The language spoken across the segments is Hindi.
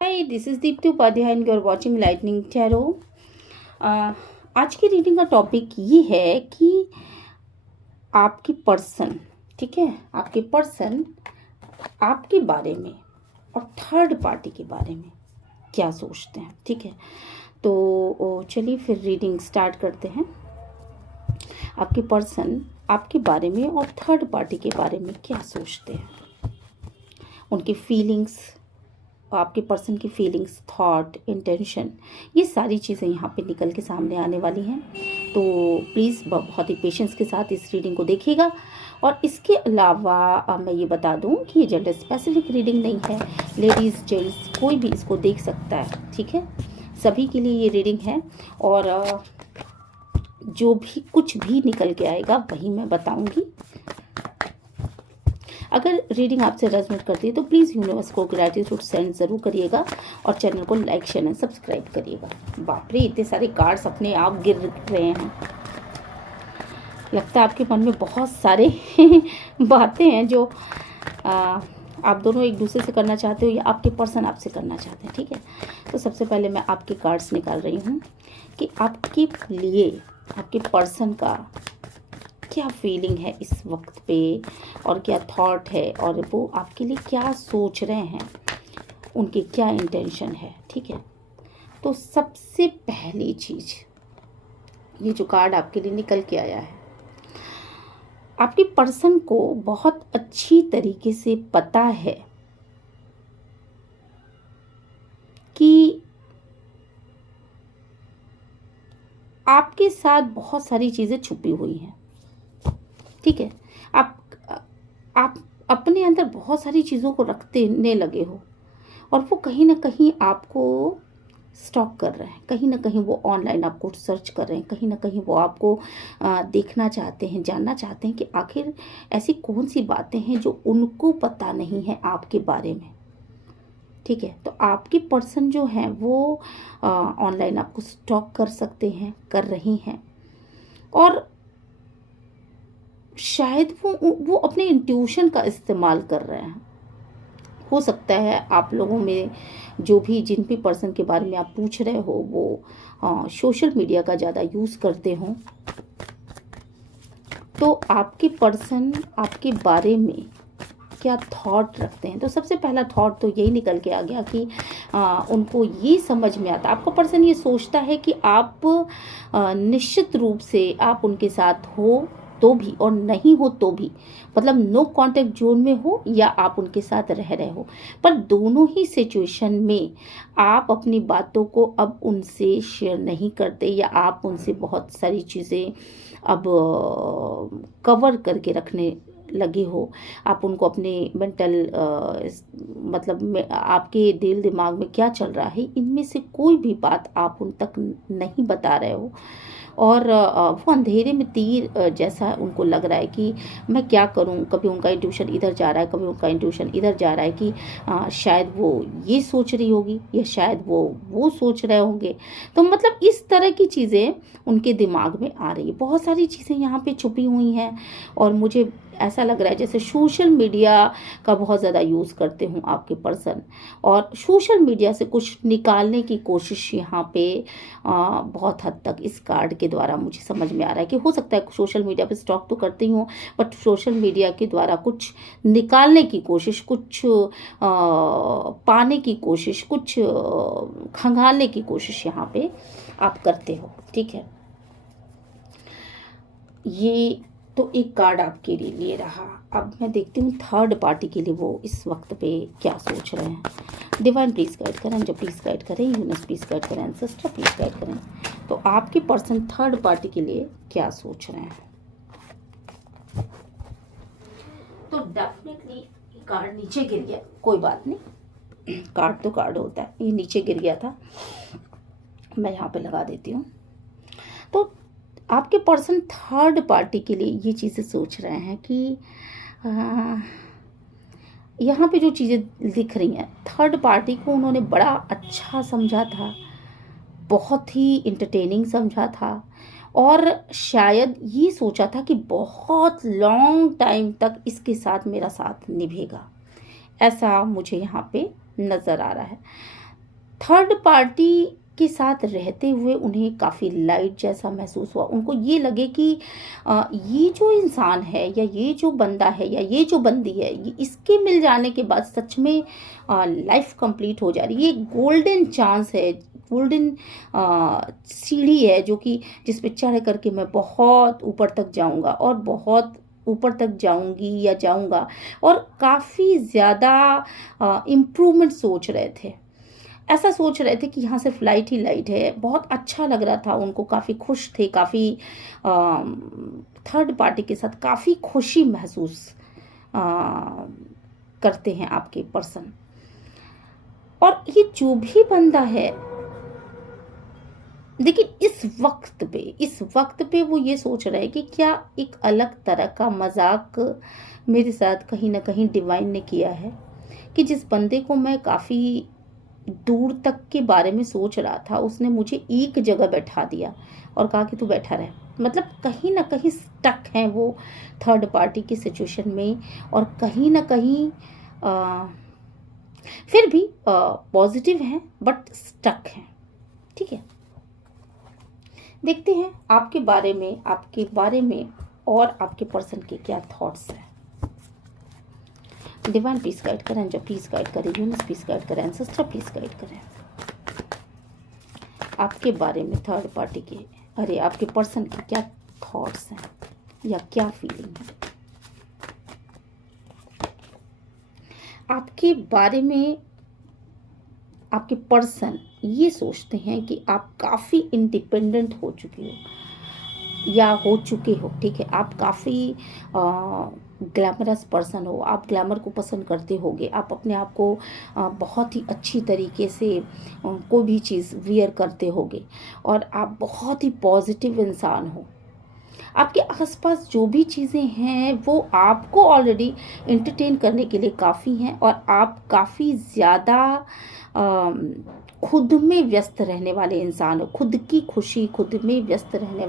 Hi, this is Deepti Upadhyay and you are watching lightning tarot. आज की रीडिंग का टॉपिक ये है कि आपकी पर्सन, ठीक है, आपके पर्सन आपके बारे में और थर्ड पार्टी के बारे में क्या सोचते हैं, ठीक है। तो चलिए फिर रीडिंग स्टार्ट करते हैं। आपके पर्सन आपके बारे में और थर्ड पार्टी के बारे में क्या सोचते हैं, उनकी फीलिंग्स, आपके पर्सन की फीलिंग्स, थॉट, इंटेंशन, ये सारी चीज़ें यहाँ पे निकल के सामने आने वाली हैं। तो प्लीज़ बहुत ही पेशेंस के साथ इस रीडिंग को देखिएगा। और इसके अलावा मैं ये बता दूँ कि ये जेंडर स्पेसिफिक रीडिंग नहीं है, लेडीज़ जेंट्स कोई भी इसको देख सकता है, ठीक है, सभी के लिए ये रीडिंग है। और जो भी कुछ भी निकल के आएगा वही मैं बताऊँगी। अगर रीडिंग आपसे रेजोनेट करती है तो प्लीज़ यूनिवर्स को ग्रैटिट्यूड सेंड ज़रूर करिएगा और चैनल को लाइक शेयर एंड सब्सक्राइब करिएगा। बाप रे, इतने सारे कार्ड्स अपने आप गिर रहे हैं। लगता है आपके मन में बहुत सारे बातें हैं जो आप दोनों एक दूसरे से करना चाहते हो या आपके पर्सन आपसे करना चाहते हैं, ठीक है। तो सबसे पहले मैं आपके कार्ड्स निकाल रही हूँ कि आपके लिए आपके पर्सन का क्या फीलिंग है इस वक्त पे और क्या थॉट है और वो आपके लिए क्या सोच रहे हैं, उनकी क्या इंटेंशन है, ठीक है। तो सबसे पहली चीज़, ये जो कार्ड आपके लिए निकल के आया है, आपके पर्सन को बहुत अच्छी तरीके से पता है कि आपके साथ बहुत सारी चीज़ें छुपी हुई हैं, ठीक है। आप अपने अंदर बहुत सारी चीज़ों को रखने लगे हो और वो कहीं ना कहीं आपको स्टॉक कर रहे हैं, कहीं ना कहीं वो ऑनलाइन आपको सर्च कर रहे हैं, कहीं ना कहीं वो आपको देखना चाहते हैं, जानना चाहते हैं कि आखिर ऐसी कौन सी बातें हैं जो उनको पता नहीं है आपके बारे में, ठीक है। तो आपके पर्सन जो हैं वो ऑनलाइन आपको स्टॉक कर सकते हैं, कर रही हैं, और शायद वो अपने इंट्यूशन का इस्तेमाल कर रहे हैं। हो सकता है आप लोगों में जिन भी पर्सन के बारे में आप पूछ रहे हो वो सोशल मीडिया का ज़्यादा यूज़ करते हों। तो आपके पर्सन आपके बारे में क्या थॉट रखते हैं, तो सबसे पहला थॉट तो यही निकल के आ गया कि उनको ये समझ में आता, आपका पर्सन ये सोचता है कि आप निश्चित रूप से आप उनके साथ हो तो भी और नहीं हो तो भी, मतलब नो कांटेक्ट जोन में हो या आप उनके साथ रह रहे हो, पर दोनों ही सिचुएशन में आप अपनी बातों को अब उनसे शेयर नहीं करते या आप उनसे बहुत सारी चीज़ें अब कवर करके रखने लगे हो। आप उनको अपने मेंटल मतलब आपके दिल दिमाग में क्या चल रहा है इनमें से कोई भी बात आप उन तक नहीं बता रहे हो। और वो अंधेरे में तीर जैसा उनको लग रहा है कि मैं क्या करूं, कभी उनका इंट्यूशन इधर जा रहा है, कभी उनका इंट्यूशन इधर जा रहा है कि शायद वो ये सोच रही होगी या शायद वो सोच रहे होंगे। तो मतलब इस तरह की चीज़ें उनके दिमाग में आ रही है, बहुत सारी चीज़ें यहाँ पे छुपी हुई हैं। और मुझे ऐसा लग रहा है जैसे सोशल मीडिया का बहुत ज़्यादा यूज़ करते हूँ आपके पर्सन, और सोशल मीडिया से कुछ निकालने की कोशिश यहाँ पे बहुत हद तक इस कार्ड के द्वारा मुझे समझ में आ रहा है कि हो सकता है सोशल मीडिया पे स्टॉक तो करती हूँ, बट सोशल मीडिया के द्वारा कुछ निकालने की कोशिश, कुछ पाने की कोशिश, कुछ खंगालने की कोशिश यहाँ पे आप करते हो, ठीक है। ये तो एक कार्ड आपके लिए रहा। अब मैं देखती हूँ थर्ड पार्टी के लिए वो इस वक्त पे क्या सोच रहे हैं। डिवाइन प्लीज गाइड करें, जो प्लीज गाइड करें, यूनिवर्स प्लीज गाइड करें, एंसेस्टर प्लीज गाइड करें। तो आपके पर्सन थर्ड पार्टी के लिए क्या सोच रहे हैं। तो डेफिनेटली कार्ड नीचे गिर गया, कोई बात नहीं, कार्ड तो कार्ड होता है, ये नीचे गिर गया था, मैं यहाँ पे लगा देती हूँ। तो आपके पर्सन थर्ड पार्टी के लिए ये चीज़ें सोच रहे हैं कि यहाँ पे जो चीज़ें दिख रही हैं, थर्ड पार्टी को उन्होंने बड़ा अच्छा समझा था, बहुत ही इंटरटेनिंग समझा था, और शायद ये सोचा था कि बहुत लॉन्ग टाइम तक इसके साथ मेरा साथ निभेगा, ऐसा मुझे यहाँ पे नज़र आ रहा है। थर्ड पार्टी के साथ रहते हुए उन्हें काफ़ी लाइट जैसा महसूस हुआ। उनको ये लगे कि ये जो इंसान है या ये जो बंदा है या ये जो बंदी है, ये इसके मिल जाने के बाद सच में लाइफ कंप्लीट हो जा रही है। ये गोल्डन चांस है, गोल्डन सीढ़ी है जो कि जिस पे चढ़ करके मैं बहुत ऊपर तक जाऊंगा और बहुत ऊपर तक जाऊंगी या जाऊंगा। और काफ़ी ज़्यादा इम्प्रूवमेंट सोच रहे थे, ऐसा सोच रहे थे कि यहाँ सिर्फ लाइट ही लाइट है। बहुत अच्छा लग रहा था उनको, काफ़ी खुश थे, काफ़ी थर्ड पार्टी के साथ काफ़ी खुशी महसूस करते हैं आपके पर्सन। और ये जो भी बंदा है, लेकिन इस वक्त पे वो ये सोच रहे हैं कि क्या एक अलग तरह का मजाक मेरे साथ कहीं ना कहीं डिवाइन ने किया है, कि जिस बंदे को मैं काफ़ी दूर तक के बारे में सोच रहा था, उसने मुझे एक जगह बैठा दिया और कहा कि तू बैठा रहे। मतलब कहीं ना कहीं स्टक हैं वो थर्ड पार्टी की सिचुएशन में, और कहीं ना कहीं फिर भी पॉजिटिव हैं बट स्टक हैं। ठीक है, देखते हैं आपके बारे में और आपके पर्सन के क्या थॉट्स हैं। डिवाइन प्लीज गाइड करें, एंजल प्लीज गाइड करें, यूनिवर्स प्लीज गाइड करें, एंसेस्टर प्लीज गाइड करें आपके बारे में थर्ड पार्टी के, अरे आपके पर्सन के क्या थॉट्स हैं या क्या फीलिंग है आपके बारे में। आपके पर्सन ये सोचते हैं कि आप काफ़ी इंडिपेंडेंट हो चुके हो या हो चुके हो। ठीक है, आप काफ़ी ग्लैमरस पर्सन हो, आप ग्लैमर को पसंद करते होगे, आप अपने आप को बहुत ही अच्छी तरीके से कोई भी चीज़ वियर करते होगे, और आप बहुत ही पॉजिटिव इंसान हो। आपके आसपास जो भी चीज़ें हैं वो आपको ऑलरेडी एंटरटेन करने के लिए काफ़ी हैं, और आप काफ़ी ज़्यादा खुद में व्यस्त रहने वाले इंसान हो। खुद की खुशी, खुद में व्यस्त रहने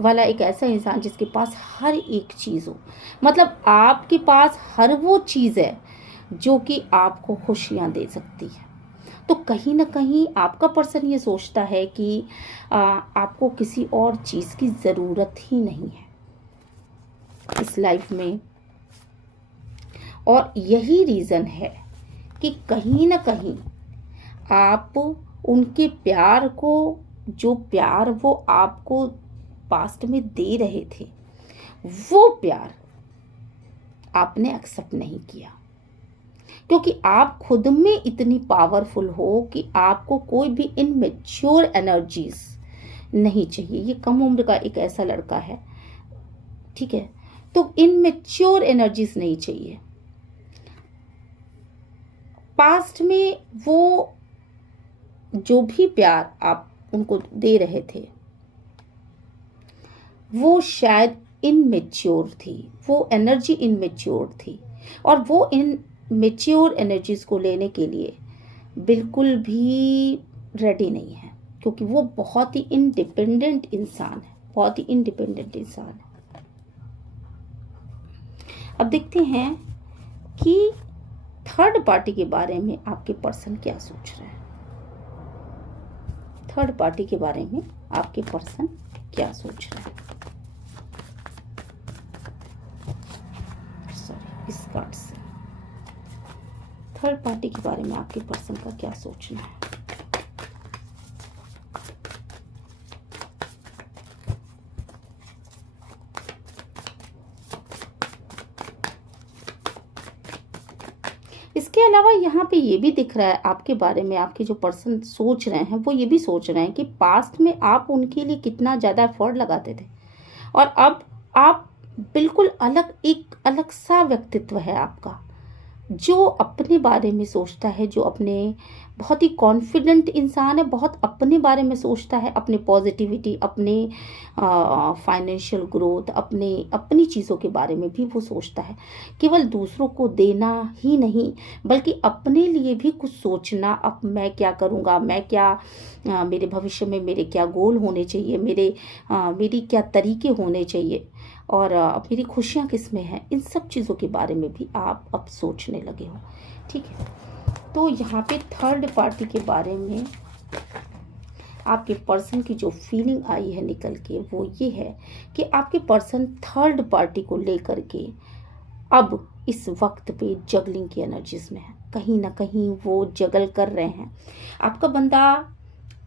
वाला एक ऐसा इंसान जिसके पास हर एक चीज़ हो। मतलब आपके पास हर वो चीज़ है जो कि आपको खुशियाँ दे सकती है। तो कहीं ना कहीं आपका पर्सन ये सोचता है कि आपको किसी और चीज़ की ज़रूरत ही नहीं है इस लाइफ में। और यही रीज़न है कि कहीं ना कहीं आप उनके प्यार को, जो प्यार वो आपको पास्ट में दे रहे थे, वो प्यार आपने एक्सेप्ट नहीं किया, क्योंकि आप खुद में इतनी पावरफुल हो कि आपको कोई भी इनमेच्योर एनर्जीज नहीं चाहिए। ये कम उम्र का एक ऐसा लड़का है, ठीक है, तो इनमेच्योर एनर्जीज नहीं चाहिए। पास्ट में वो जो भी प्यार आप उनको दे रहे थे वो शायद इनमेच्योर थी, वो एनर्जी इनमेच्योर थी, और वो इन मेच्योर एनर्जीज को लेने के लिए बिल्कुल भी रेडी नहीं है, क्योंकि वो बहुत ही इंडिपेंडेंट इंसान है, बहुत ही इंडिपेंडेंट इंसान है। अब देखते हैं कि थर्ड पार्टी के बारे में आपके पर्सन क्या सोच रहे हैं। थर्ड पार्टी के बारे में आपके पर्सन क्या सोच रहे हैं। सॉरी, इस कार्ड से थर्ड पार्टी के बारे में आपके पर्सन का क्या सोचना है। इसके अलावा यहाँ पे ये भी दिख रहा है आपके बारे में, आपके जो पर्सन सोच रहे हैं वो ये भी सोच रहे हैं कि पास्ट में आप उनके लिए कितना ज़्यादा एफर्ट लगाते थे, और अब आप बिल्कुल एक अलग सा व्यक्तित्व है आपका, जो अपने बारे में सोचता है, जो अपने बहुत ही कॉन्फिडेंट इंसान है, बहुत अपने बारे में सोचता है, अपने पॉजिटिविटी, अपने फाइनेंशियल ग्रोथ, अपनी चीज़ों के बारे में भी वो सोचता है। केवल दूसरों को देना ही नहीं, बल्कि अपने लिए भी कुछ सोचना, अब मैं क्या करूँगा, मैं क्या मेरे भविष्य में मेरे क्या गोल होने चाहिए, मेरी क्या तरीके होने चाहिए, और मेरी खुशियाँ किस में हैं, इन सब चीज़ों के बारे में भी आप अब सोचने लगे हो। ठीक है, तो यहाँ पे थर्ड पार्टी के बारे में आपके पर्सन की जो फीलिंग आई है निकल के वो ये है कि आपके पर्सन थर्ड पार्टी को लेकर के अब इस वक्त पे जगलिंग की एनर्जीज में है। कहीं ना कहीं वो जगल कर रहे हैं। आपका बंदा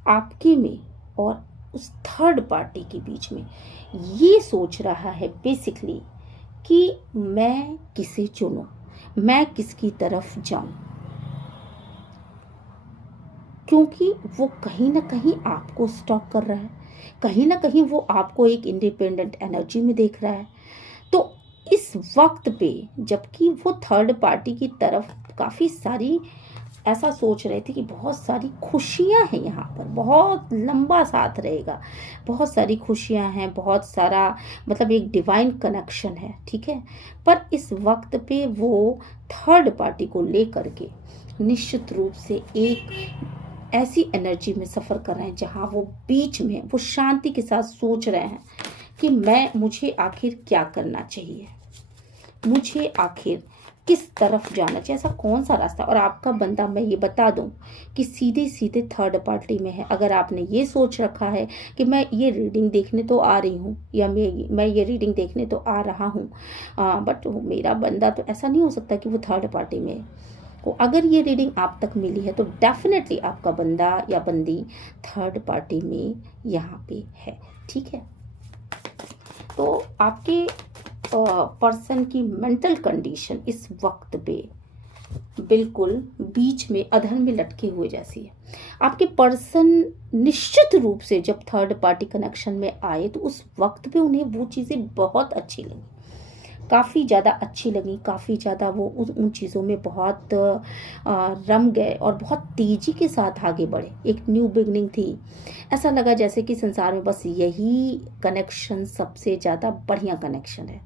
आपके में और उस थर्ड पार्टी के बीच में ये सोच रहा है बेसिकली कि मैं किसे चुनूं, मैं किसकी तरफ जाऊं, क्योंकि वो कहीं ना कहीं आपको स्टॉक कर रहा है, कहीं ना कहीं वो आपको एक इंडिपेंडेंट एनर्जी में देख रहा है। तो इस वक्त पे जबकि वो थर्ड पार्टी की तरफ काफ़ी सारी ऐसा सोच रहे थे कि बहुत सारी खुशियां हैं, यहाँ पर बहुत लंबा साथ रहेगा, बहुत सारी खुशियां हैं, बहुत सारा मतलब एक डिवाइन कनेक्शन है, ठीक है। पर इस वक्त पे वो थर्ड पार्टी को लेकर के निश्चित रूप से एक ऐसी एनर्जी में सफ़र कर रहे हैं जहाँ वो बीच में वो शांति के साथ सोच रहे हैं कि मुझे आखिर क्या करना चाहिए, मुझे आखिर किस तरफ जाना चाहिए, ऐसा कौन सा रास्ता। और आपका बंदा, मैं ये बता दूं कि सीधे सीधे थर्ड पार्टी में है। अगर आपने ये सोच रखा है कि मैं ये रीडिंग देखने तो आ रही हूँ या मैं ये रीडिंग देखने तो आ रहा हूँ, बट मेरा बंदा, तो ऐसा नहीं हो सकता कि वो थर्ड पार्टी में है। तो अगर ये रीडिंग आप तक मिली है तो डेफिनेटली आपका बंदा या बंदी थर्ड पार्टी में यहाँ पे है, ठीक है। तो आपके पर्सन की मेंटल कंडीशन इस वक्त पे बिल्कुल बीच में अधर में लटके हुए जैसी है। आपके पर्सन निश्चित रूप से जब थर्ड पार्टी कनेक्शन में आए तो उस वक्त पे उन्हें वो चीज़ें बहुत अच्छी लगी, काफ़ी ज़्यादा अच्छी लगी, काफ़ी ज़्यादा वो उन चीज़ों में बहुत रम गए और बहुत तेज़ी के साथ आगे बढ़े। एक न्यू बिगनिंग थी, ऐसा लगा जैसे कि संसार में बस यही कनेक्शन सबसे ज़्यादा बढ़िया कनेक्शन है।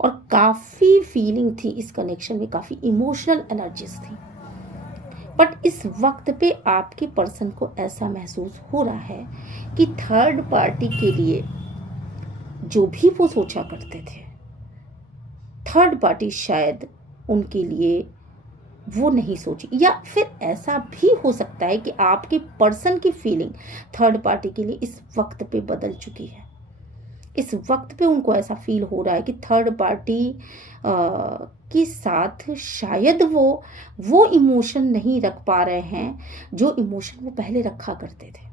और काफ़ी फीलिंग थी इस कनेक्शन में, काफ़ी इमोशनल एनर्जीज थी। बट इस वक्त पे आपके पर्सन को ऐसा महसूस हो रहा है कि थर्ड पार्टी के लिए जो भी वो सोचा करते थे, थर्ड पार्टी शायद उनके लिए वो नहीं सोची, या फिर ऐसा भी हो सकता है कि आपके पर्सन की फीलिंग थर्ड पार्टी के लिए इस वक्त पे बदल चुकी है। इस वक्त पे उनको ऐसा फील हो रहा है कि थर्ड पार्टी के साथ शायद वो इमोशन नहीं रख पा रहे हैं जो इमोशन वो पहले रखा करते थे,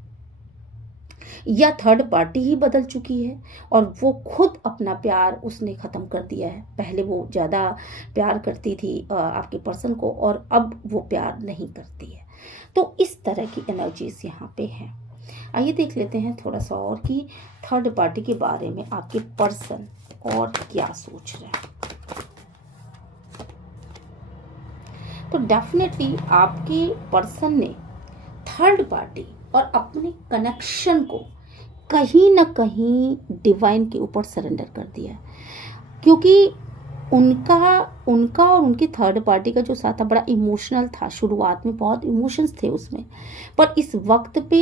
या थर्ड पार्टी ही बदल चुकी है और वो खुद अपना प्यार उसने ख़त्म कर दिया है। पहले वो ज़्यादा प्यार करती थी आपके पर्सन को और अब वो प्यार नहीं करती है। तो इस तरह की एनर्जीज यहाँ पे हैं। आइए देख लेते हैं थोड़ा सा और कि थर्ड पार्टी के बारे में आपके पर्सन और क्या सोच रहे हैं। तो डेफिनेटली आपके पर्सन ने थर्ड पार्टी और अपने कनेक्शन को कहीं ना कहीं डिवाइन के ऊपर सरेंडर कर दिया, क्योंकि उनका और उनकी थर्ड पार्टी का जो साथ था बड़ा इमोशनल था। शुरुआत में बहुत इमोशंस थे उसमें, पर इस वक्त पे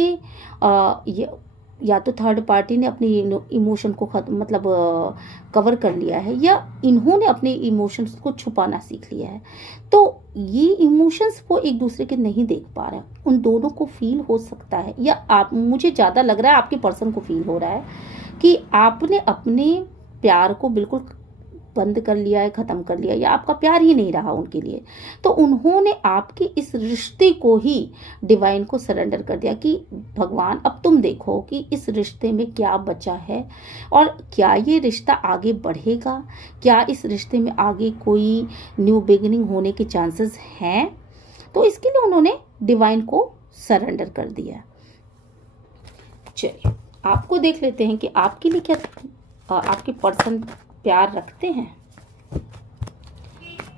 या तो थर्ड पार्टी ने अपनी इमोशन को कवर कर लिया है, या इन्होंने अपने इमोशंस को छुपाना सीख लिया है। तो ये इमोशंस वो एक दूसरे के नहीं देख पा रहे हैं। उन दोनों को फील हो सकता है, या मुझे ज़्यादा लग रहा है आपके पर्सन को फील हो रहा है कि आपने अपने प्यार को बिल्कुल बंद कर लिया है, ख़त्म कर लिया, या आपका प्यार ही नहीं रहा उनके लिए। तो उन्होंने आपके इस रिश्ते को ही डिवाइन को सरेंडर कर दिया कि भगवान अब तुम देखो कि इस रिश्ते में क्या बचा है और क्या ये रिश्ता आगे बढ़ेगा, क्या इस रिश्ते में आगे कोई न्यू बिगिनिंग होने के चांसेस हैं। तो इसके लिए उन्होंने डिवाइन को सरेंडर कर दिया। चलिए आपको देख लेते हैं कि आपके लिए क्या आपके पर्सन प्यार रखते हैं।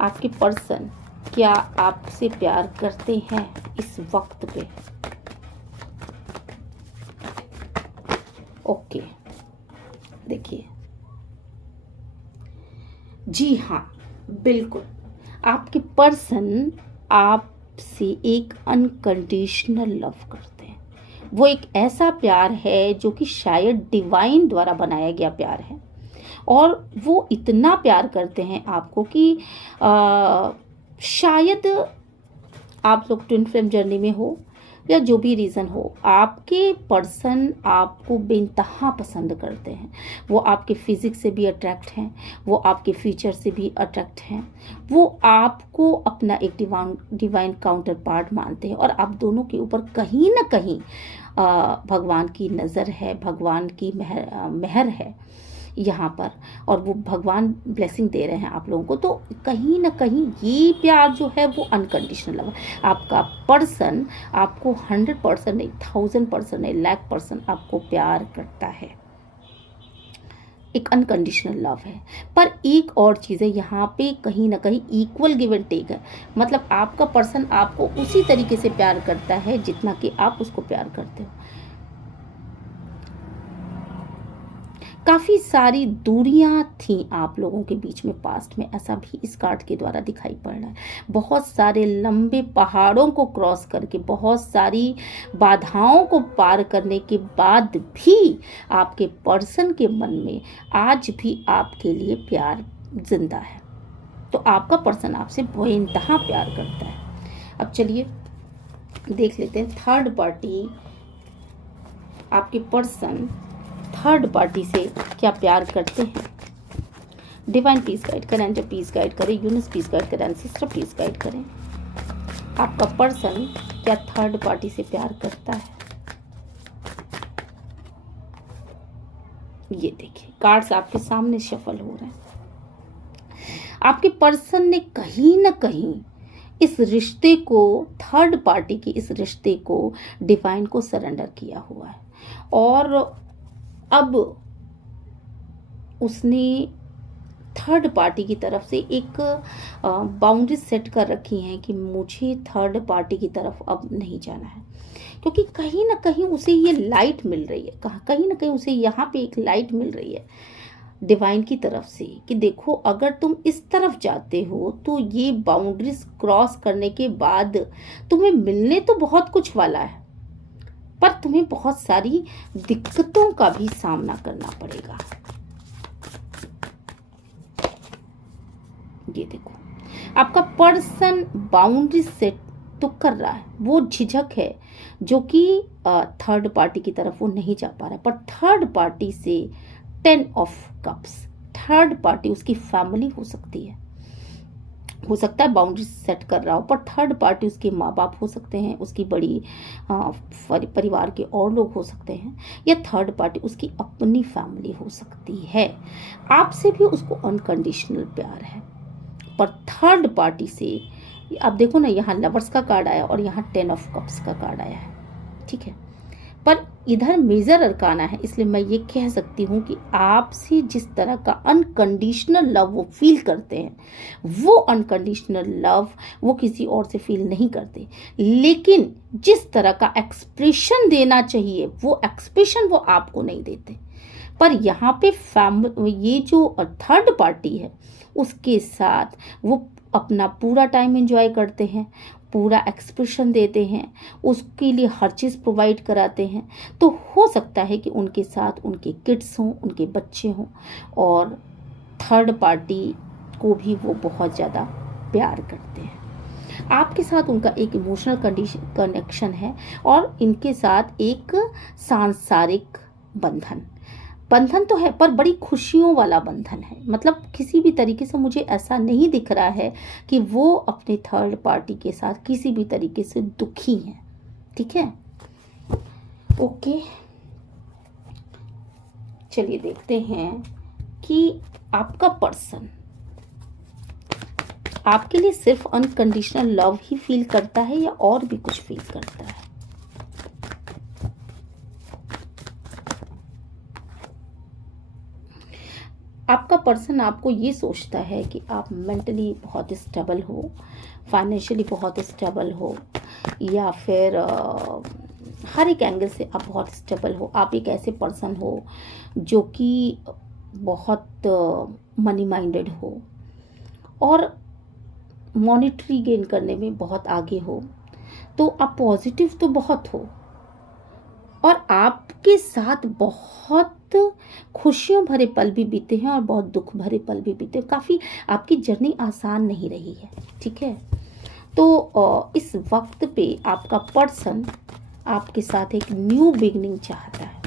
आपके पर्सन क्या आपसे प्यार करते हैं इस वक्त पे? ओके, देखिए, जी हाँ, बिल्कुल आपके पर्सन आपसे एक अनकंडीशनल लव करते हैं। वो एक ऐसा प्यार है जो कि शायद डिवाइन द्वारा बनाया गया प्यार है, और वो इतना प्यार करते हैं आपको कि शायद आप लोग ट्विन फ्लेम जर्नी में हो या जो भी रीज़न हो, आपके पर्सन आपको बेइंतहा पसंद करते हैं। वो आपके फिजिक्स से भी अट्रैक्ट हैं, वो आपके फीचर से भी अट्रैक्ट हैं, वो आपको अपना एक डिवाइन काउंटर पार्ट मानते हैं और आप दोनों के ऊपर कहीं ना कहीं भगवान की नज़र है, भगवान की मेहर है यहाँ पर, और वो भगवान ब्लेसिंग दे रहे हैं आप लोगों को। तो कहीं ना कहीं ये प्यार जो है वो अनकंडीशनल लव है। आपका पर्सन आपको 100% नहीं, 1000% नहीं, 1,00,000% आपको प्यार करता है, एक अनकंडीशनल लव है। पर एक और चीज़ है यहाँ पे, कहीं ना कहीं इक्वल गिव एंड टेक है। मतलब आपका पर्सन आपको उसी तरीके से प्यार करता है जितना कि आप उसको प्यार करते हो। काफ़ी सारी दूरियां थी आप लोगों के बीच में पास्ट में, ऐसा भी इस कार्ड के द्वारा दिखाई पड़ रहा है। बहुत सारे लंबे पहाड़ों को क्रॉस करके, बहुत सारी बाधाओं को पार करने के बाद भी आपके पर्सन के मन में आज भी आपके लिए प्यार जिंदा है। तो आपका पर्सन आपसे बेइंतहा प्यार करता है। अब चलिए देख लेते हैं थर्ड पार्टी, आपके पर्सन थर्ड पार्टी से क्या प्यार करते हैं। डिवाइन पीस गाइड करें, एंजल पीस गाइड करें, यूनिस पीस गाइड करें, सिस्टर पीस गाइड करें। आपका पर्सन क्या थर्ड पार्टी से प्यार करता है। ये देखिए कार्ड्स आपके सामने शफल हो रहे हैं। आपके पर्सन ने कहीं ना कहीं इस रिश्ते को, थर्ड पार्टी की इस रिश्ते को डिवाइन को सरेंडर किया हुआ है और अब उसने थर्ड पार्टी की तरफ से एक बाउंड्री सेट कर रखी हैं कि मुझे थर्ड पार्टी की तरफ अब नहीं जाना है, क्योंकि कहीं ना कहीं उसे ये लाइट मिल रही है, कहीं ना कहीं उसे यहाँ पे एक लाइट मिल रही है डिवाइन की तरफ से कि देखो अगर तुम इस तरफ जाते हो तो ये बाउंड्रीज क्रॉस करने के बाद तुम्हें मिलने तो बहुत कुछ वाला है, पर तुम्हें बहुत सारी दिक्कतों का भी सामना करना पड़ेगा। ये देखो आपका पर्सन बाउंड्री सेट तो कर रहा है, वो झिझक है जो कि थर्ड पार्टी की तरफ वो नहीं जा पा रहा है। पर थर्ड पार्टी से 10 ऑफ कप्स, थर्ड पार्टी उसकी फैमिली हो सकती है, हो सकता है बाउंड्री सेट कर रहा हो, पर थर्ड पार्टी उसके माँ बाप हो सकते हैं, उसकी बड़ी परिवार के और लोग हो सकते हैं, या थर्ड पार्टी उसकी अपनी फैमिली हो सकती है। आपसे भी उसको अनकंडीशनल प्यार है, पर थर्ड पार्टी से आप देखो ना, यहाँ लवर्स का कार्ड आया और यहाँ 10 ऑफ कप्स का कार्ड आया है, ठीक है। पर इधर मेजर अरकाना है, इसलिए मैं ये कह सकती हूँ कि आपसे जिस तरह का अनकंडीशनल लव वो फील करते हैं, वो अनकंडीशनल लव वो किसी और से फील नहीं करते, लेकिन जिस तरह का एक्सप्रेशन देना चाहिए वो एक्सप्रेशन वो आपको नहीं देते। पर यहाँ पे ये जो थर्ड पार्टी है उसके साथ वो अपना पूरा टाइम एंजॉय करते हैं, पूरा एक्सप्रेशन देते हैं, उसके लिए हर चीज़ प्रोवाइड कराते हैं। तो हो सकता है कि उनके साथ उनके किड्स हों, उनके बच्चे हों, और थर्ड पार्टी को भी वो बहुत ज़्यादा प्यार करते हैं। आपके साथ उनका एक इमोशनल कनेक्शन है और इनके साथ एक सांसारिक बंधन तो है, पर बड़ी खुशियों वाला बंधन है। मतलब किसी भी तरीके से मुझे ऐसा नहीं दिख रहा है कि वो अपने थर्ड पार्टी के साथ किसी भी तरीके से दुखी हैं, ठीक है। ओके, चलिए देखते हैं कि आपका पर्सन आपके लिए सिर्फ अनकंडीशनल लव ही फील करता है या और भी कुछ फील करता है। आपका पर्सन आपको ये सोचता है कि आप मेंटली बहुत स्टेबल हो, फाइनेंशियली बहुत स्टेबल हो, या फिर हर एक एंगल से आप बहुत स्टेबल हो। आप एक ऐसे पर्सन हो जो कि बहुत मनी माइंडेड हो और मॉनेटरी गेन करने में बहुत आगे हो। तो आप पॉजिटिव तो बहुत हो और आपके साथ बहुत खुशियों भरे पल भी बीते हैं और बहुत दुख भरे पल भी बीते हैं। काफ़ी आपकी जर्नी आसान नहीं रही है, ठीक है। तो इस वक्त पे आपका पर्सन आपके साथ एक न्यू बिगनिंग चाहता है।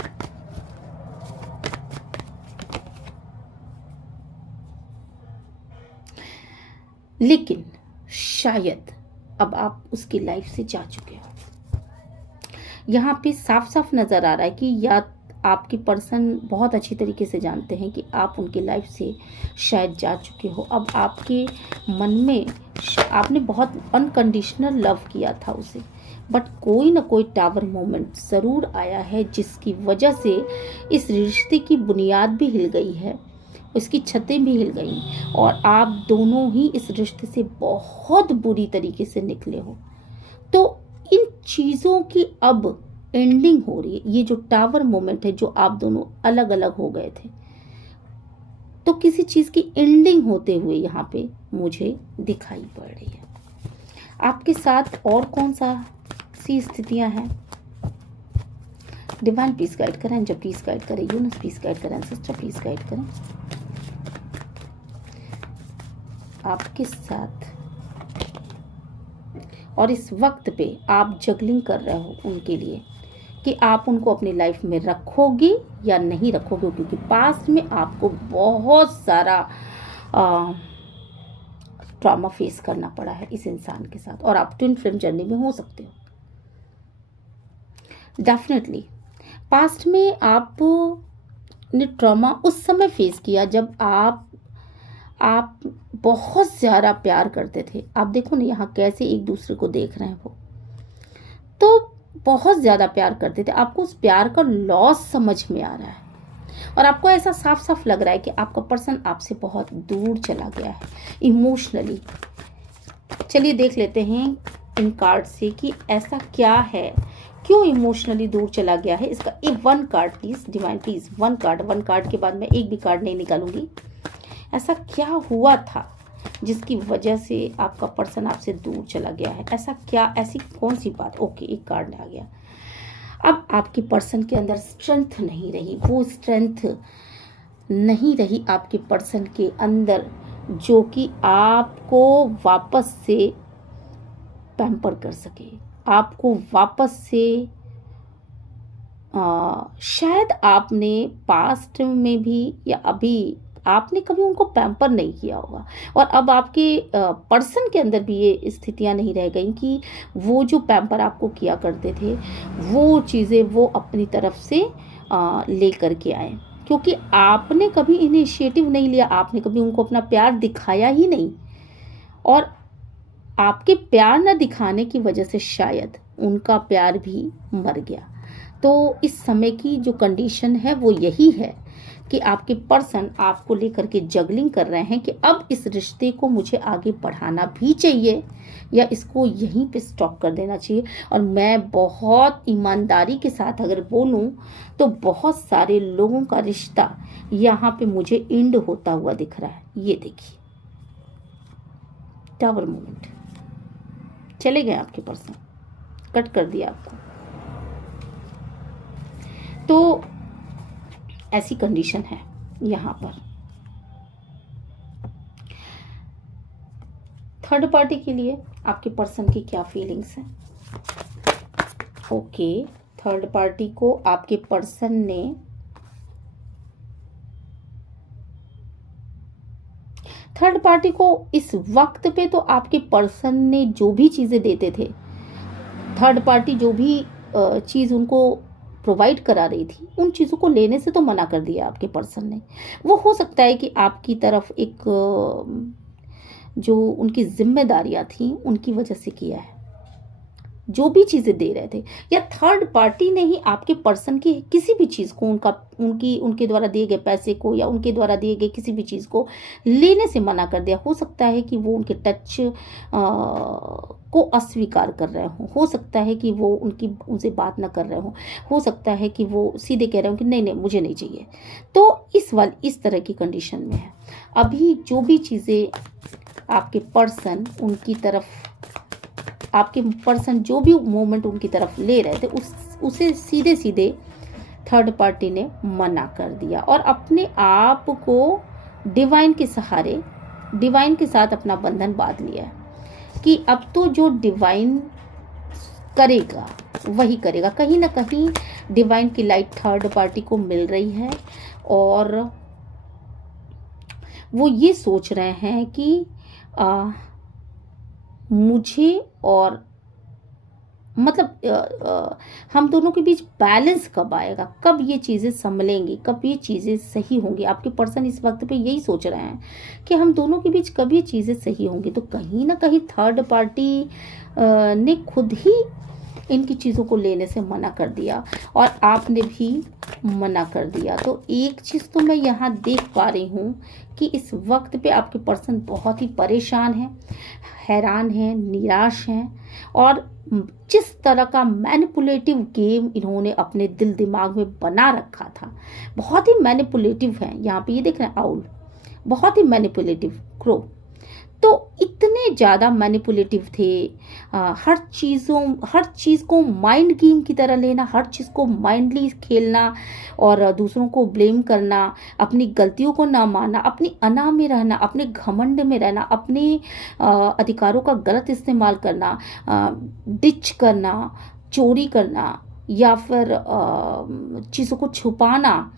लेकिन शायद अब आप उसकी लाइफ से जा चुके हो। यहाँ पे साफ साफ नज़र आ रहा है कि या आपकी पर्सन बहुत अच्छी तरीके से जानते हैं कि आप उनकी लाइफ से शायद जा चुके हो। अब आपके मन में आपने बहुत अनकंडीशनल लव किया था उसे, बट कोई ना कोई टावर मोमेंट ज़रूर आया है जिसकी वजह से इस रिश्ते की बुनियाद भी हिल गई है, उसकी छतें भी हिल गई और आप दोनों ही इस रिश्ते से बहुत बुरी तरीके से निकले हो। तो इन चीज़ों की अब एंडिंग हो रही है। ये जो टावर मोमेंट है, जो आप दोनों अलग अलग हो गए थे, तो किसी चीज़ की एंडिंग होते हुए यहाँ पे मुझे दिखाई पड़ रही है। आपके साथ और कौन सा सी स्थितियाँ हैं? डिवाइन प्लीज गाइड करें, एंजल प्लीज गाइड करें, यूनिवर्स प्लीज गाइड करें, सिस्टर प्लीज गाइड करें। आपके साथ और इस वक्त पे आप जगलिंग कर रहे हो उनके लिए कि आप उनको अपनी लाइफ में रखोगे या नहीं रखोगे, क्योंकि पास्ट में आपको बहुत सारा ट्रॉमा फेस करना पड़ा है इस इंसान के साथ, और आप ट्विन फ्लेम जर्नी में हो सकते हो। डेफिनेटली पास्ट में आपने ट्रॉमा उस समय फेस किया जब आप बहुत ज़्यादा प्यार करते थे। आप देखो ना यहाँ कैसे एक दूसरे को देख रहे हैं, वो तो बहुत ज़्यादा प्यार करते थे। आपको उस प्यार का लॉस समझ में आ रहा है और आपको ऐसा साफ साफ लग रहा है कि आपका पर्सन आपसे बहुत दूर चला गया है इमोशनली। चलिए देख लेते हैं इन कार्ड से कि ऐसा क्या है, क्यों इमोशनली दूर चला गया है। इसका एक one card please divine, please one card के बाद मैं एक भी कार्ड नहीं निकालूंगी। ऐसा क्या हुआ था जिसकी वजह से आपका पर्सन आपसे दूर चला गया है? ऐसा क्या, ऐसी कौन सी बात? ओके, एक कार्ड आ गया। अब आपके पर्सन के अंदर स्ट्रेंथ नहीं रही, वो स्ट्रेंथ नहीं रही आपके पर्सन के अंदर जो कि आपको वापस से पैम्पर कर सके, आपको वापस से शायद आपने पास्ट में भी या अभी आपने कभी उनको पैम्पर नहीं किया होगा, और अब आपके पर्सन के अंदर भी ये स्थितियां नहीं रह गई कि वो जो पैम्पर आपको किया करते थे वो चीज़ें वो अपनी तरफ से ले करके आए, क्योंकि आपने कभी इनिशिएटिव नहीं लिया, आपने कभी उनको अपना प्यार दिखाया ही नहीं, और आपके प्यार न दिखाने की वजह से शायद उनका प्यार भी मर गया। तो इस समय की जो कंडीशन है वो यही है कि आपके पर्सन आपको लेकर के जगलिंग कर रहे हैं कि अब इस रिश्ते को मुझे आगे बढ़ाना भी चाहिए या इसको यहीं पे स्टॉप कर देना चाहिए। और मैं बहुत ईमानदारी के साथ अगर बोलूं तो बहुत सारे लोगों का रिश्ता यहाँ पे मुझे एंड होता हुआ दिख रहा है। ये देखिए टावर मोमेंट, चले गए आपके पर्सन, कट कर दिया आपको। तो ऐसी कंडीशन है यहाँ पर। थर्ड पार्टी के लिए आपके पर्सन की क्या फीलिंग्स हैं? ओके, थर्ड पार्टी को आपके पर्सन ने थर्ड पार्टी को इस वक्त पे तो आपके पर्सन ने जो भी चीज़ें देते थे, थर्ड पार्टी जो भी चीज़ उनको प्रोवाइड करा रही थी, उन चीज़ों को लेने से तो मना कर दिया आपके पर्सन ने। वो हो सकता है कि आपकी तरफ एक जो उनकी जिम्मेदारियां थी उनकी वजह से किया है, जो भी चीज़ें दे रहे थे, या थर्ड पार्टी ने ही आपके पर्सन की किसी भी चीज़ को उनके द्वारा दिए गए पैसे को या उनके द्वारा दिए गए किसी भी चीज़ को लेने से मना कर दिया। हो सकता है कि वो उनके टच को अस्वीकार कर रहे हो सकता है कि वो उनसे बात ना कर रहे हो सकता है कि वो सीधे कह रहे हो कि नहीं नहीं मुझे नहीं चाहिए। तो इस तरह की कंडीशन में है। अभी जो भी चीज़ें आपके पर्सन उनकी तरफ, आपके पर्सन जो भी मोमेंट उनकी तरफ ले रहे थे उसे सीधे सीधे थर्ड पार्टी ने मना कर दिया और अपने आप को डिवाइन के सहारे, डिवाइन के साथ अपना बंधन बांध लिया है। कि अब तो जो डिवाइन करेगा वही करेगा। कहीं ना कहीं डिवाइन की लाइट थर्ड पार्टी को मिल रही है और वो ये सोच रहे हैं कि मुझे और मतलब हम दोनों के बीच बैलेंस कब आएगा, कब ये चीज़ें संभलेंगी, कब ये चीज़ें सही होंगी। आपके पर्सन इस वक्त पे यही सोच रहे हैं कि हम दोनों के बीच कब ये चीज़ें सही होंगी। तो कहीं ना कहीं थर्ड पार्टी ने खुद ही इनकी चीज़ों को लेने से मना कर दिया और आपने भी मना कर दिया। तो एक चीज़ तो मैं यहाँ देख पा रही हूँ कि इस वक्त पे आपके पर्सन बहुत ही परेशान हैं, हैरान हैं, निराश हैं और जिस तरह का मैनिपुलेटिव गेम इन्होंने अपने दिल दिमाग में बना रखा था, बहुत ही मैनिपुलेटिव है। यहाँ पे ये देख रहे हैं आउल, बहुत ही मैनिपुलेटिव क्रो, तो इतने ज़्यादा मैनिपुलेटिव थे। हर चीज़ को माइंड गेम की तरह लेना, हर चीज़ को माइंडली खेलना और दूसरों को ब्लेम करना, अपनी गलतियों को ना मानना, अपनी अना में रहना, अपने घमंड में रहना, अपने अधिकारों का गलत इस्तेमाल करना, डिच करना, चोरी करना या फिर चीज़ों को छुपाना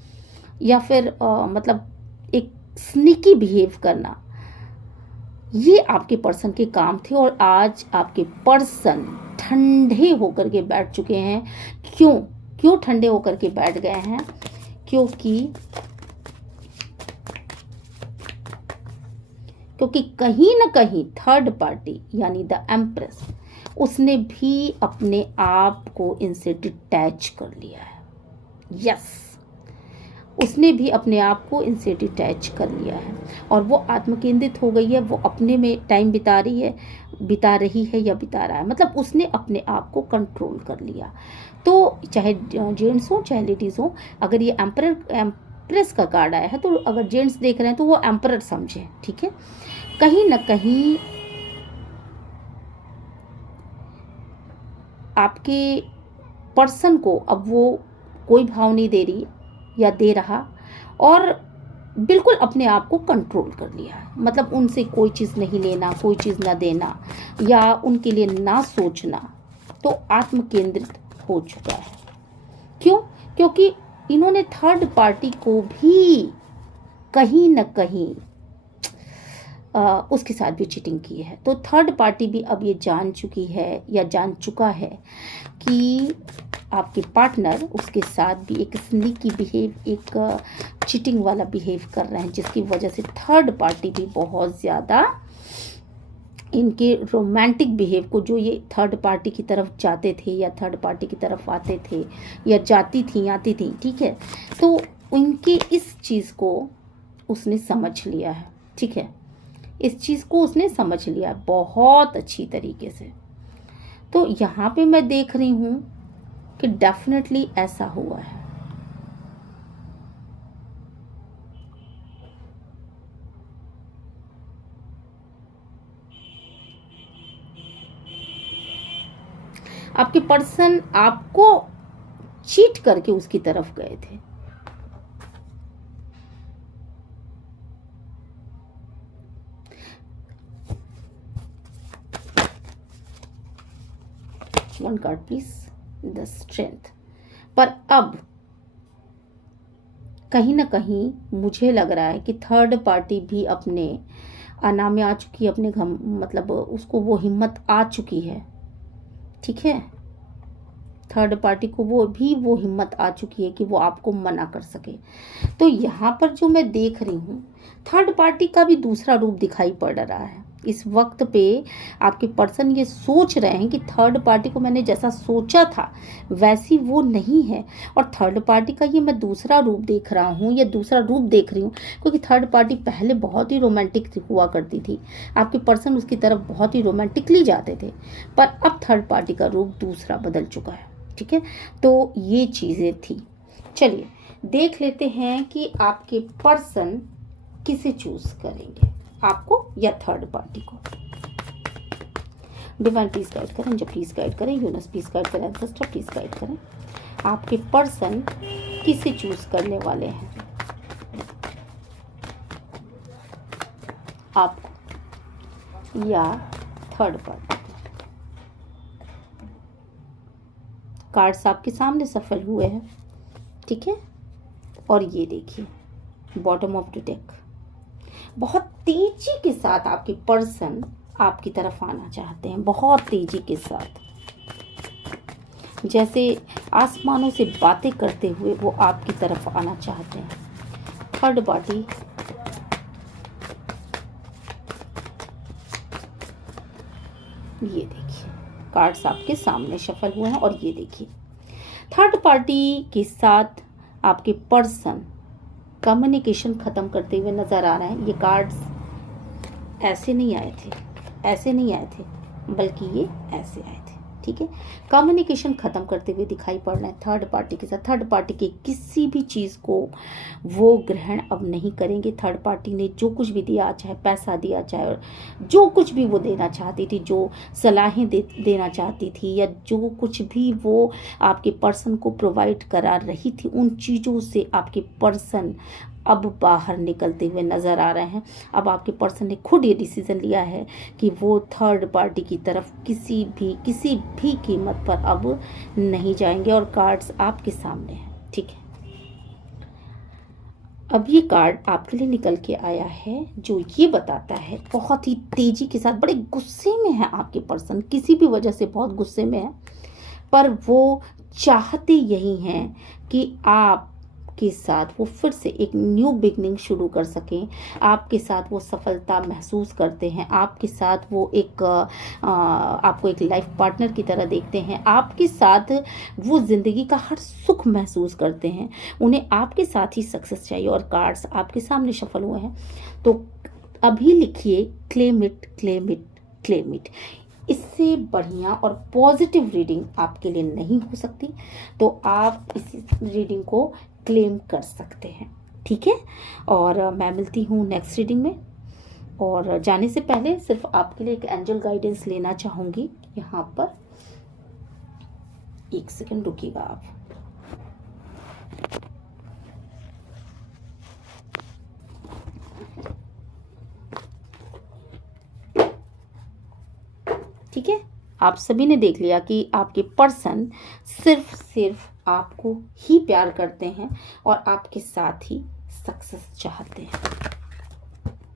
या फिर मतलब एक स्नीकी बिहेव करना, ये आपके पर्सन के काम थे। और आज आपके पर्सन ठंडे होकर के बैठ चुके हैं। क्यों ठंडे होकर के बैठ गए हैं? क्योंकि कहीं ना कहीं थर्ड पार्टी यानी द एम्प्रेस, उसने भी अपने आप को इनसे डिटैच कर लिया है। यस, उसने भी अपने आप को इनसे डिटैच कर लिया है और वो आत्मकेंद्रित हो गई है। वो अपने में टाइम बिता रही है या बिता रहा है, मतलब उसने अपने आप को कंट्रोल कर लिया। तो चाहे जेंट्स हो चाहे लेडीज़ हो, अगर ये एम्प्रेस का कार्ड आया है तो अगर जेंट्स देख रहे हैं तो वो एम्परर समझें, ठीक है। कहीं ना कहीं आपके पर्सन को अब वो कोई भाव नहीं दे रही या दे रहा और बिल्कुल अपने आप को कंट्रोल कर लिया है। मतलब उनसे कोई चीज़ नहीं लेना, कोई चीज़ ना देना या उनके लिए ना सोचना, तो आत्म केंद्रित हो चुका है। क्यों? क्योंकि इन्होंने थर्ड पार्टी को भी कहीं ना कहीं उसके साथ भी चीटिंग की है। तो थर्ड पार्टी भी अब ये जान चुकी है या जान चुका है कि आपके पार्टनर उसके साथ भी एक स्नीकी बिहेव, एक चीटिंग वाला बिहेव कर रहे हैं, जिसकी वजह से थर्ड पार्टी भी बहुत ज़्यादा इनके रोमांटिक बिहेव को, जो ये थर्ड पार्टी की तरफ जाते थे या थर्ड पार्टी की तरफ आते थे या आती थी, ठीक है, तो उनके इस चीज़ को उसने समझ लिया है, ठीक है, इस चीज़ को उसने समझ लिया बहुत अच्छी तरीके से। तो यहाँ पे मैं देख रही हूँ कि डेफिनेटली ऐसा हुआ है। आपके पर्सन आपको चीट करके उसकी तरफ गए थे। One card please, the strength. पर अब कहीं ना कहीं मुझे लग रहा है कि थर्ड पार्टी भी अपने आना में आ चुकी है, अपने मतलब उसको वो हिम्मत आ चुकी है, ठीक है। थर्ड पार्टी को वो हिम्मत आ चुकी है कि वो आपको मना कर सके। तो यहाँ पर जो मैं देख रही हूँ, थर्ड पार्टी का भी दूसरा रूप दिखाई पड़ रहा है। इस वक्त पे आपके पर्सन ये सोच रहे हैं कि थर्ड पार्टी को मैंने जैसा सोचा था वैसी वो नहीं है, और थर्ड पार्टी का ये मैं दूसरा रूप देख रहा हूँ या दूसरा रूप देख रही हूँ, क्योंकि थर्ड पार्टी पहले बहुत ही रोमांटिक हुआ करती थी, आपके पर्सन उसकी तरफ बहुत ही रोमांटिकली जाते थे, पर अब थर्ड पार्टी का रूप दूसरा बदल चुका है, ठीक है। तो ये चीज़ें थी। चलिए देख लेते हैं कि आपके पर्सन किसे चूज करेंगे, आपको या थर्ड पार्टी को। डिवाइन प्लीज गाइड करें, जो प्लीज गाइड करें, यूनिवर्स प्लीज गाइड करें, एंसेस्टर प्लीज गाइड करें। आपके पर्सन किसे चूज करने वाले हैं, आपको या थर्ड पार्टी। कार्ड्स आपके सामने सफल हुए हैं, ठीक है। और ये देखिए बॉटम ऑफ द डेक। बहुत तेजी के साथ आपके पर्सन आपकी तरफ आना चाहते हैं, बहुत तेजी के साथ, जैसे आसमानों से बातें करते हुए वो आपकी तरफ आना चाहते हैं। थर्ड पार्टी, ये देखिए कार्ड्स आपके सामने शफल हुए हैं। और ये देखिए थर्ड पार्टी के साथ आपके पर्सन कम्युनिकेशन ख़त्म करते हुए नज़र आ रहे हैं। ये कार्ड्स ऐसे नहीं आए थे, ऐसे नहीं आए थे, बल्कि ये ऐसे आए थे, ठीक है। कम्युनिकेशन ख़त्म करते हुए दिखाई पड़ रहे हैं थर्ड पार्टी के साथ। थर्ड पार्टी के किसी भी चीज़ को वो ग्रहण अब नहीं करेंगे। थर्ड पार्टी ने जो कुछ भी दिया, चाहे पैसा दिया, चाहे जो कुछ भी वो देना चाहती थी, जो सलाहें देना चाहती थी, या जो कुछ भी वो आपके पर्सन को प्रोवाइड करा रही थी, उन चीज़ों से आपके पर्सन अब बाहर निकलते हुए नज़र आ रहे हैं। अब आपके पर्सन ने खुद ये डिसीज़न लिया है कि वो थर्ड पार्टी की तरफ किसी भी कीमत पर अब नहीं जाएंगे। और कार्ड्स आपके सामने हैं, ठीक है। अब ये कार्ड आपके लिए निकल के आया है जो ये बताता है, बहुत ही तेज़ी के साथ, बड़े गुस्से में है आपके पर्सन, किसी भी वजह से बहुत गुस्से में है, पर वो चाहते यही हैं कि आप के साथ वो फिर से एक न्यू बिगनिंग शुरू कर सकें। आपके साथ वो सफलता महसूस करते हैं, आपके साथ वो आपको एक लाइफ पार्टनर की तरह देखते हैं, आपके साथ वो ज़िंदगी का हर सुख महसूस करते हैं। उन्हें आपके साथ ही सक्सेस चाहिए। और कार्ड्स आपके सामने शफल हुए हैं, तो अभी लिखिए claim it, claim it, claim it. इससे बढ़िया और पॉजिटिव रीडिंग आपके लिए नहीं हो सकती, तो आप इस रीडिंग को क्लेम कर सकते हैं, ठीक है। और मैं मिलती हूँ नेक्स्ट रीडिंग में। और जाने से पहले सिर्फ आपके लिए एक एंजल गाइडेंस लेना चाहूँगी। यहाँ पर एक सेकंड रुकिएगा आप। ठीक है, आप सभी ने देख लिया कि आपके पर्सन सिर्फ आपको ही प्यार करते हैं और आपके साथ ही सक्सेस चाहते हैं।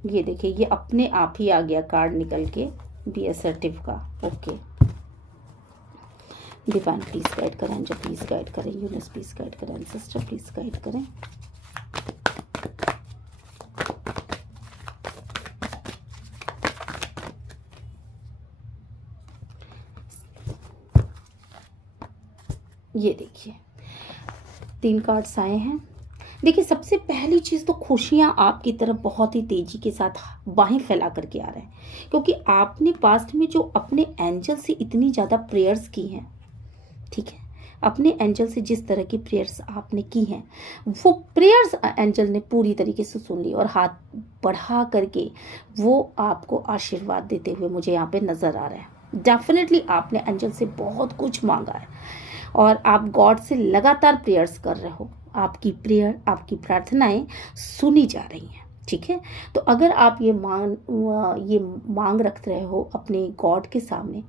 ये देखिए, ये अपने आप ही आ गया कार्ड निकल के, बी असर्टिव का। ओके, डिवाइन प्लीज गाइड करें, एंजल प्लीज गाइड करें, यूनिवर्स प्लीज गाइड करें, सिस्टर प्लीज गाइड करें। ये देखिए 3 कार्ड्स आए हैं। देखिए, सबसे पहली चीज़ तो खुशियाँ आपकी तरफ बहुत ही तेज़ी के साथ बाहें फैला करके आ रहे हैं, क्योंकि आपने पास्ट में जो अपने एंजल से इतनी ज़्यादा प्रेयर्स की हैं, ठीक है, अपने एंजल से जिस तरह की प्रेयर्स आपने की हैं, वो प्रेयर्स एंजल ने पूरी तरीके से सुन ली और हाथ बढ़ा करके वो आपको आशीर्वाद देते हुए मुझे यहाँ पे नज़र आ रहा है। डेफिनेटली आपने एंजल से बहुत कुछ मांगा है और आप गॉड से लगातार प्रेयर्स कर रहे हो। आपकी प्रेयर, आपकी प्रार्थनाएं सुनी जा रही हैं, ठीक है। तो अगर आप ये मांग रख रहे हो अपने गॉड के सामने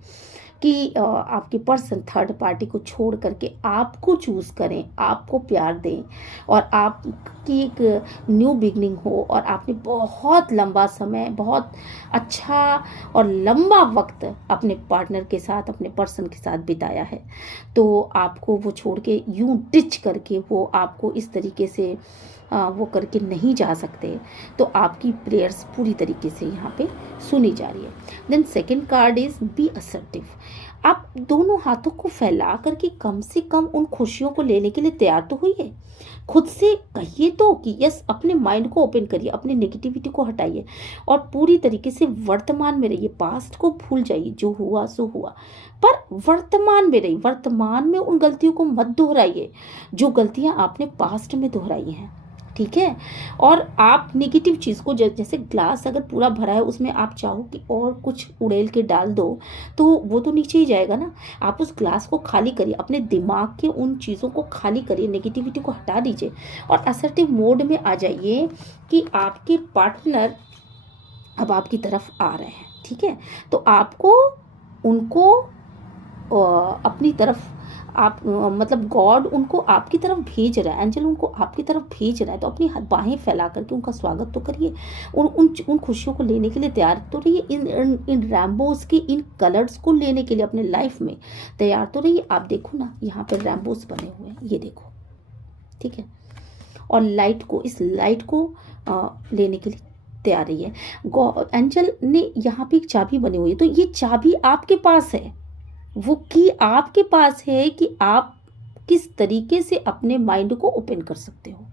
कि आपके पर्सन थर्ड पार्टी को छोड़ करके आपको चूज़ करें, आपको प्यार दें और आपकी एक न्यू बिगनिंग हो, और आपने बहुत लंबा समय, बहुत अच्छा और लंबा वक्त अपने पार्टनर के साथ, अपने पर्सन के साथ बिताया है, तो आपको वो छोड़ के यूं डिच करके वो आपको इस तरीके से वो करके नहीं जा सकते, तो आपकी प्रेयर्स पूरी तरीके से यहाँ पे सुनी जा रही है। Then second card is be assertive. आप दोनों हाथों को फैला करके कम से कम उन खुशियों को लेने के लिए तैयार तो होइए। खुद से कहिए तो कि यस, अपने माइंड को ओपन करिए, अपने नेगेटिविटी को हटाइए और पूरी तरीके से वर्तमान में रहिए। पास्ट को भूल जाइए, जो हुआ सो हुआ, पर वर्तमान में रहिए। वर्तमान में उन गलतियों को मत दोहराइए जो गलतियां आपने पास्ट में दोहराई हैं, ठीक है। और आप नेगेटिव चीज़ को, जैसे ग्लास अगर पूरा भरा है, उसमें आप चाहो कि और कुछ उड़ेल के डाल दो, तो वो तो नीचे ही जाएगा ना। आप उस ग्लास को खाली करिए, अपने दिमाग के उन चीज़ों को खाली करिए, नेगेटिविटी को हटा दीजिए और असर्टिव मोड में आ जाइए कि आपके पार्टनर अब आपकी तरफ आ रहे हैं, ठीक है। तो आपको उनको अपनी तरफ आप मतलब गॉड उनको आपकी तरफ भेज रहा है, एंजल उनको आपकी तरफ भेज रहा है, तो अपनी बाहें फैला करके उनका स्वागत तो करिए। उन खुशियों को लेने के लिए तैयार तो रहिए। इन रैम्बोस के इन कलर्स को लेने के लिए अपने लाइफ में तैयार तो रहिए। आप देखो ना, यहाँ पे रैम्बोस बने हुए हैं, ये देखो, ठीक है। और लाइट को, इस लाइट को लेने के लिए तैयार रहिए। एंजल ने यहाँ पे एक चाबी बनी हुई है, तो ये चाबी आपके पास है, वो की आपके पास है कि आप किस तरीके से अपने माइंड को ओपन कर सकते हो,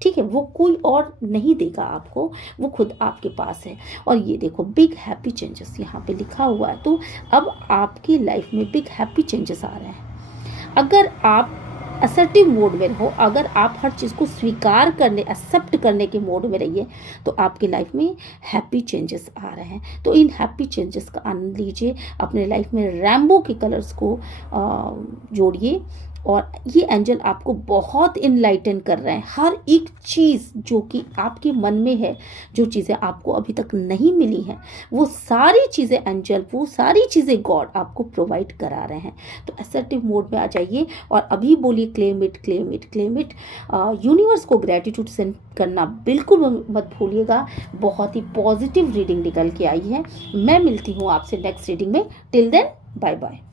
ठीक है। वो कोई और नहीं देगा आपको, वो खुद आपके पास है। और ये देखो बिग हैप्पी चेंजेस यहाँ पे लिखा हुआ है, तो अब आपकी लाइफ में बिग हैप्पी चेंजेस आ रहे हैं। अगर आप असर्टिव मोड में हो, अगर आप हर चीज़ को स्वीकार करने, एक्सेप्ट करने के मोड में रहिए, तो आपकी लाइफ में हैप्पी चेंजेस आ रहे हैं। तो इन हैप्पी चेंजेस का आनंद लीजिए, अपने लाइफ में रैम्बो के कलर्स को जोड़िए। और ये एंजल आपको बहुत इनलाइटन कर रहे हैं। हर एक चीज़ जो कि आपके मन में है, जो चीज़ें आपको अभी तक नहीं मिली हैं, वो सारी चीज़ें एंजल, वो सारी चीज़ें गॉड आपको प्रोवाइड करा रहे हैं। तो असर्टिव मोड में आ जाइए और अभी बोलिए claim it, claim it, claim it. Universe को ग्रेटिट्यूड सेंड करना बिल्कुल मत भूलिएगा। बहुत ही पॉजिटिव रीडिंग निकल के आई है। मैं मिलती हूँ आपसे नेक्स्ट रीडिंग में। Till then bye bye.